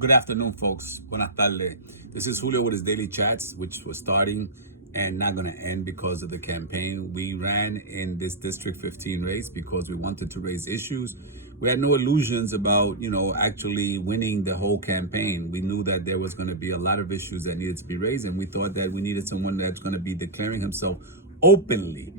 Good afternoon, folks. Buenas tardes. This is Julio with his daily chats, which was starting and not going to end because of the campaign. We ran in this District 15 race because we wanted to raise issues. We had no illusions about, actually winning the whole campaign. We knew that there was going to be a lot of issues that needed to be raised, and we thought that we needed someone that's going to be declaring himself openly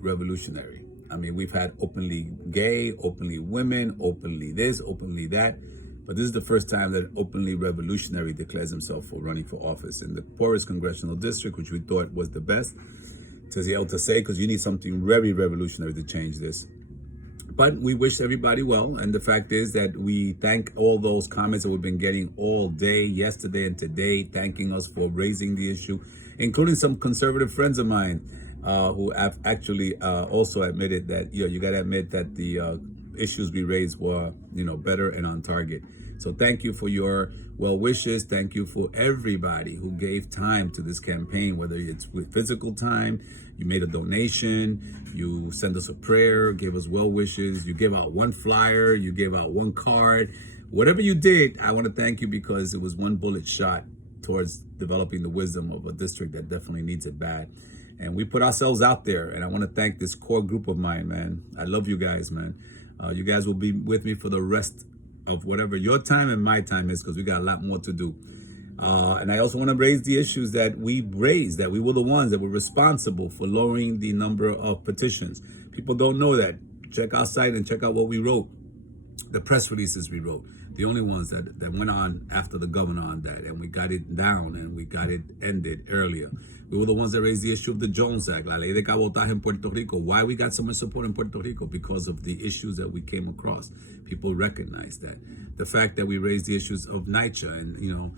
revolutionary. I mean, we've had openly gay, openly women, openly this, openly that. But this is the first time that openly revolutionary declares himself for running for office in the poorest congressional district, which we thought was the best to be able to say, because you need something very revolutionary to change this. But we wish everybody well. And the fact is that we thank all those comments that we've been getting all day, yesterday and today, thanking us for raising the issue, including some conservative friends of mine who have actually also admitted that, you got to admit that the issues we raised were, better and on target. So thank you for your well wishes. Thank you for everybody who gave time to this campaign, whether it's with physical time, you made a donation, you sent us a prayer, gave us well wishes, you gave out one flyer, you gave out one card. Whatever you did, I want to thank you, because it was one bullet shot towards developing the wisdom of a district that definitely needs it bad. And we put ourselves out there, and I want to thank this core group of mine, man. I love you guys, man. You guys will be with me for the rest of whatever your time and my time is, because we got a lot more to do. And I also want to raise the issues that we raised, that we were the ones that were responsible for lowering the number of petitions. People don't know that. Check our site and check out what we wrote, the press releases we wrote, the only ones that went on after the governor on that, and we got it down and we got it ended earlier. We were the ones that raised the issue of the Jones Act, La Ley de Cabotaje in Puerto Rico. Why we got so much support in Puerto Rico? Because of the issues that we came across. People recognize that. The fact that we raised the issues of NYCHA and,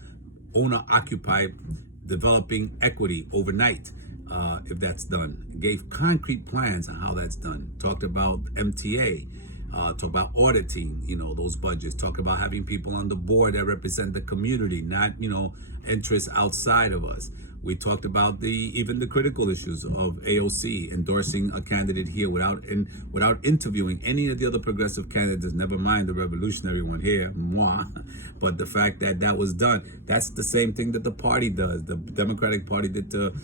owner-occupied developing equity overnight, if that's done. Gave concrete plans on how that's done. Talked about MTA. Talk about auditing, those budgets. Talk about having people on the board that represent the community, not, interests outside of us. We talked about even the critical issues of AOC endorsing a candidate here without interviewing any of the other progressive candidates, never mind the revolutionary one here, moi. But the fact that that was done, that's the same thing that the party does. The Democratic Party did to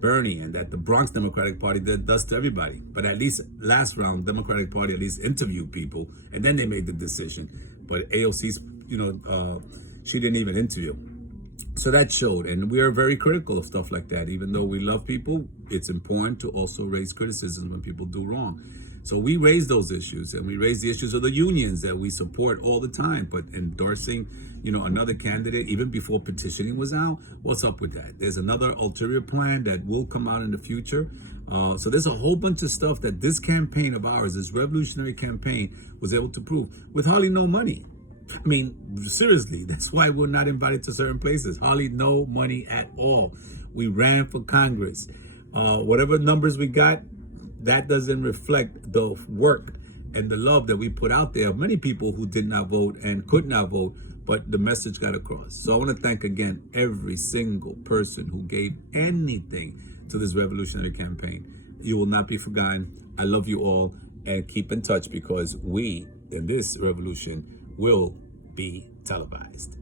Bernie, and that the Bronx Democratic Party does to everybody. But at least last round, Democratic Party at least interviewed people, and then they made the decision. But AOC's, she didn't even interview. So that showed, and we are very critical of stuff like that. Even though we love people, it's important to also raise criticism when people do wrong. So we raise those issues, and we raise the issues of the unions that we support all the time. But endorsing, another candidate even before petitioning was out, what's up with that? There's another ulterior plan that will come out in the future. So there's a whole bunch of stuff that this campaign of ours, this revolutionary campaign, was able to prove with hardly no money. I mean, seriously, that's why we're not invited to certain places. Hardly no money at all. We ran for Congress. Whatever numbers we got, that doesn't reflect the work and the love that we put out there. Many people who did not vote and could not vote, but the message got across. So I want to thank again every single person who gave anything to this revolutionary campaign. You will not be forgotten. I love you all, and keep in touch, because we, in this revolution, will be televised.